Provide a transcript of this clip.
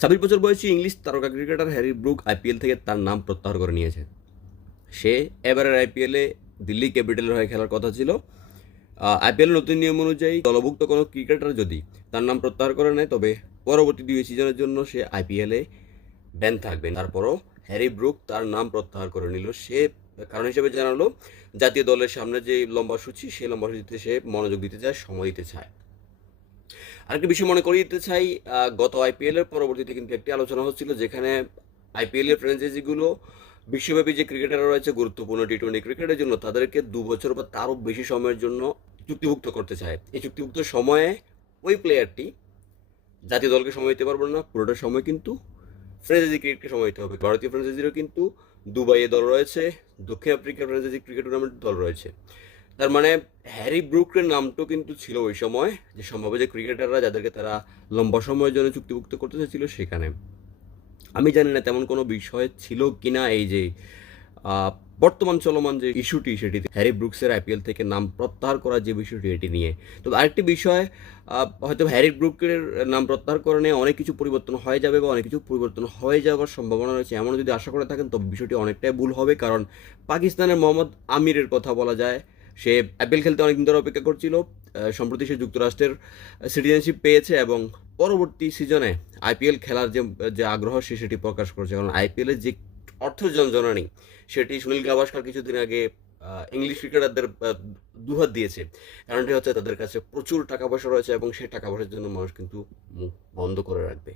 ছাব্বিশ বছর বয়সী ইংলিশ তারকা ক্রিকেটার হ্যারি ব্রুক আইপিএল থেকে তার নাম প্রত্যাহার করে নিয়েছে। সে এবারের আইপিএলে দিল্লি ক্যাপিটালের হয়ে খেলার কথা ছিল। আইপিএল নতুন নিয়ম অনুযায়ী দলভুক্ত কোনো ক্রিকেটার যদি তার নাম প্রত্যাহার করে নেয়, তবে পরবর্তী দুই সিজনের জন্য সে আইপিএলে ব্যান থাকবেন। তারপরও হ্যারি ব্রুক তার নাম প্রত্যাহার করে নিল। সে কারণ হিসেবে জানালো, জাতীয় দলের সামনে যে লম্বা সূচি, সেই লম্বা সূচিতে সে মনোযোগ দিতে চায়, সময় দিতে চায়। আরেকটি বিষয় মনে করিয়ে দিতে চাই গত আইপিএল এর পরবর্তীতে কিন্তু একটি আলোচনা হচ্ছিল যেখানে আইপিএল এর ফ্র্যাঞ্চাইজিগুলো বিশ্বব্যাপী যে ক্রিকেটাররা রয়েছে, গুরুত্বপূর্ণ টি টোয়েন্টি ক্রিকেটের জন্য তাদেরকে দু বছর বা তারও বেশি সময়ের জন্য চুক্তিভুক্ত করতে চায়। এই চুক্তিভুক্ত সময়ে ওই প্লেয়ারটি জাতীয় দলকে সময় দিতে পারবে না, পুরোটা সময় কিন্তু ফ্র্যাঞ্চাইজি ক্রিকেটকে সময় দিতে হবে। ভারতীয় ফ্র্যাঞ্চাইজিরও কিন্তু দুবাইয়ে দল রয়েছে, দক্ষিণ আফ্রিকার ফ্র্যাঞ্চাইজি ক্রিকেট টুর্নামেন্ট দল রয়েছে। তার মানে হ্যারি ব্রুকের নামটাও কিন্তু ছিল ওই সময় যে সম্ভব যে ক্রিকেটাররা যাদেরকে তারা লম্বা সময়ের জন্য চুক্তিভুক্ত করতে চাইছিল সেখানে। আমি জানি না তেমন কোনো বিষয় ছিল কিনা এই যে বর্তমান চলমান যে ইস্যুটি সেটি হ্যারি ব্রুকসের আইপিএল থেকে নাম প্রত্যাহার করার যে বিষয়টি এটি নিয়ে। তবে আরেকটি বিষয় হয়তো হ্যারি ব্রুকের নাম প্রত্যাহার করে নিয়ে অনেক কিছু পরিবর্তন হয়ে যাবে বা অনেক কিছু পরিবর্তন হয়ে যাওয়ার সম্ভাবনা রয়েছে এমন যদি আশা করে থাকেন, তবে বিষয়টি অনেকটাই ভুল হবে। কারণ পাকিস্তানের মোহাম্মদ আমিরের কথা বলা যায় সে আইপিএল খেলতে অনেকদিন ধরে অপেক্ষা করছিল সম্প্রতি সে যুক্তরাষ্ট্রের সিটিজেনশিপ পেয়েছে এবং পরবর্তী সিজনে আইপিএল খেলার যে যে আগ্রহ, সে সেটি প্রকাশ করেছে। কারণ আইপিএলের যে অর্থ জনজনানি, সেটি সুনীল গাভাস্কার কিছুদিন আগে ইংলিশ ক্রিকেটারদের দুহাত দিয়েছে। কারণটি হচ্ছে তাদের কাছে প্রচুর টাকা পয়সা রয়েছে এবং সেই টাকা পয়সার জন্য মানুষ কিন্তু মুখ বন্ধ করে রাখবে।